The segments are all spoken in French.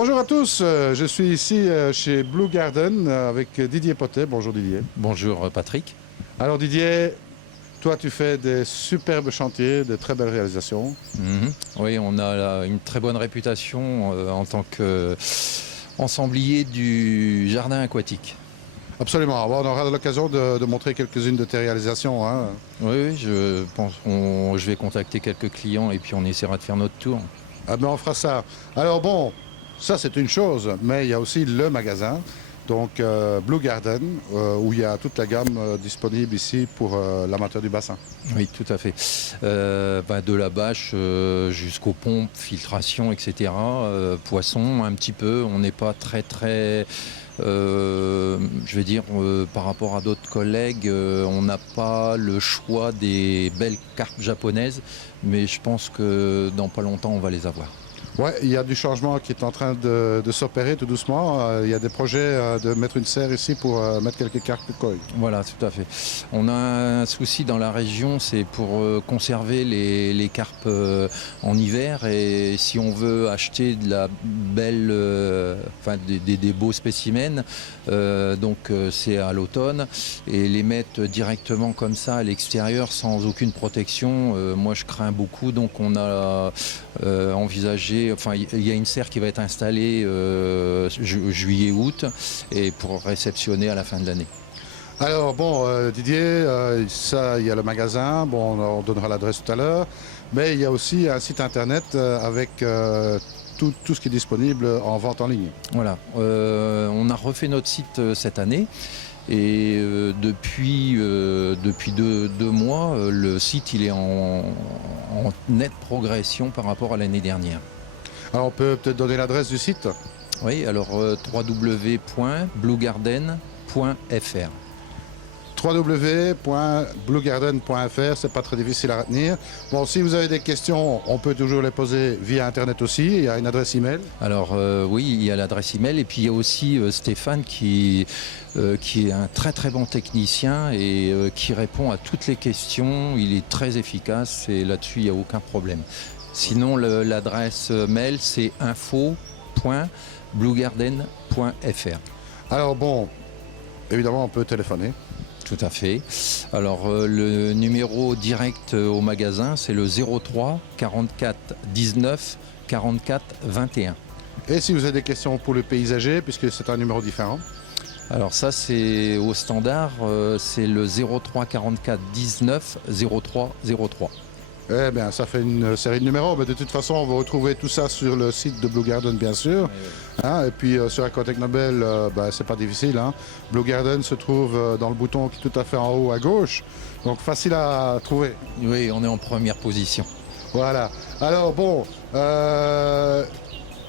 Bonjour à tous, je suis ici chez Blue Garden avec Didier Potet. Bonjour Didier. Bonjour Patrick. Alors Didier, toi tu fais des superbes chantiers, de très belles réalisations. Oui, on a une très bonne réputation en tant qu'ensemblier du jardin aquatique. Absolument, on aura l'occasion de montrer quelques-unes de tes réalisations. Hein. Oui, je pense je vais contacter quelques clients et puis on essaiera de faire notre tour. Ah ben on fera ça. Alors bon, ça c'est une chose, mais il y a aussi le magasin, donc Blue Garden, où il y a toute la gamme disponible ici pour l'amateur du bassin. Oui, tout à fait. De la bâche jusqu'aux pompes, filtration, etc. Poisson, un petit peu. On n'est pas très... je vais dire, par rapport à d'autres collègues, on n'a pas le choix des belles carpes japonaises, mais je pense que dans pas longtemps, on va les avoir. Ouais, il y a du changement qui est en train de s'opérer tout doucement. Il y a des projets de mettre une serre ici pour mettre quelques carpes de koi. Voilà, tout à fait. On a un souci dans la région, c'est pour conserver les carpes en hiver. Et si on veut acheter de la belle, des beaux spécimens, c'est à l'automne. Et les mettre directement comme ça à l'extérieur sans aucune protection, moi je crains beaucoup. Donc on a envisagé, il y a une serre qui va être installée juillet-août et pour réceptionner à la fin de l'année. Alors bon, Didier, ça, il y a le magasin, bon, on donnera l'adresse tout à l'heure, mais il y a aussi un site internet avec tout ce qui est disponible en vente en ligne. Voilà, on a refait notre site cette année. Et depuis 2 mois, le site il est en nette progression par rapport à l'année dernière. Alors on peut peut-être donner l'adresse du site? Oui, alors www.bluegarden.fr. www.bluegarden.fr, c'est pas très difficile à retenir. Bon, si vous avez des questions, on peut toujours les poser via internet aussi. Il y a une adresse email. Alors oui, il y a l'adresse email et puis il y a aussi Stéphane qui est un très très bon technicien et qui répond à toutes les questions. Il est très efficace et là-dessus il n'y a aucun problème. Sinon l'adresse mail c'est info.bluegarden.fr. Alors bon, évidemment on peut téléphoner. Tout à fait. Alors le numéro direct au magasin, c'est le 03 44 19 44 21. Et si vous avez des questions pour le paysager, puisque c'est un numéro différent? Alors ça c'est au standard, c'est le 03 44 19 03 03. Eh bien, ça fait une série de numéros, mais de toute façon, on va retrouver tout ça sur le site de Blue Garden, bien sûr. Oui. Hein, et puis sur Aquatec Nobel, c'est pas difficile. Hein. Blue Garden se trouve dans le bouton qui est tout à fait en haut à gauche, donc facile à trouver. Oui, on est en première position. Voilà. Alors bon,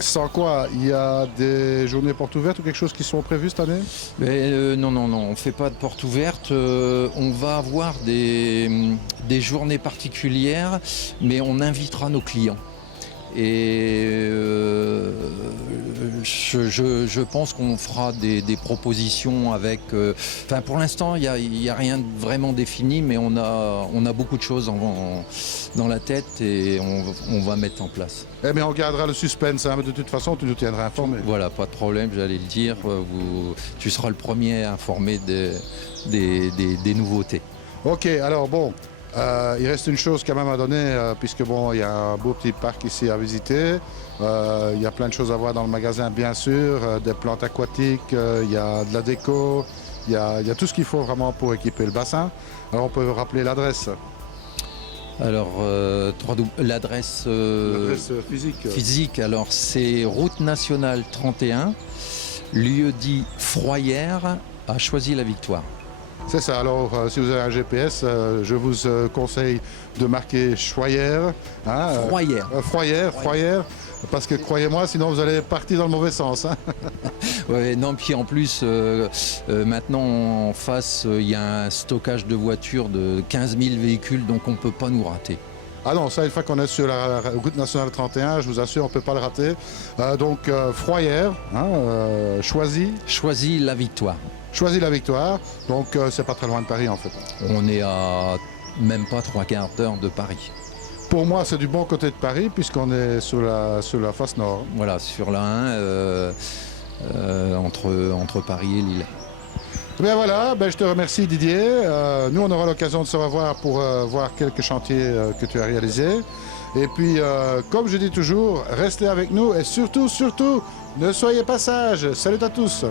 sans quoi, il y a des journées portes ouvertes ou quelque chose qui sont prévues cette année? Non, on ne fait pas de portes ouvertes. On va avoir des journées particulières, mais on invitera nos clients. Et je pense qu'on fera des propositions avec... pour l'instant, il n'y a rien de vraiment défini, mais on a beaucoup de choses dans la tête et on va mettre en place. Eh bien, on gardera le suspense, hein, mais de toute façon, tu nous tiendras informé. Voilà, pas de problème, j'allais le dire. Tu seras le premier informé des nouveautés. Ok, alors bon... il reste une chose quand même à donner, puisque bon, il y a un beau petit parc ici à visiter. Il y a plein de choses à voir dans le magasin, bien sûr, des plantes aquatiques, il y a de la déco, il y a tout ce qu'il faut vraiment pour équiper le bassin. Alors on peut rappeler l'adresse. Alors, l'adresse physique, alors c'est route nationale 31, lieu dit Froyères, à Choisy-la-Victoire. C'est ça, alors si vous avez un GPS, je vous conseille de marquer Choyères. Hein, Froyères, parce que croyez-moi, sinon vous allez partir dans le mauvais sens. Hein. Ouais, non, puis en plus, maintenant en face, il y a un stockage de voitures de 15 000 véhicules, donc on ne peut pas nous rater. Ah non, ça, une fois qu'on est sur la route nationale 31, je vous assure, on ne peut pas le rater. Froyères, hein, Choisy-la-Victoire. Choisy-la-Victoire, donc c'est pas très loin de Paris en fait. On est à même pas 3 quarts d'heure de Paris. Pour moi, c'est du bon côté de Paris puisqu'on est sur la face nord. Voilà, sur la 1, entre Paris et Lille. Eh bien voilà, je te remercie Didier. Nous, on aura l'occasion de se revoir pour voir quelques chantiers que tu as réalisés. Et puis, comme je dis toujours, restez avec nous et surtout, ne soyez pas sages. Salut à tous.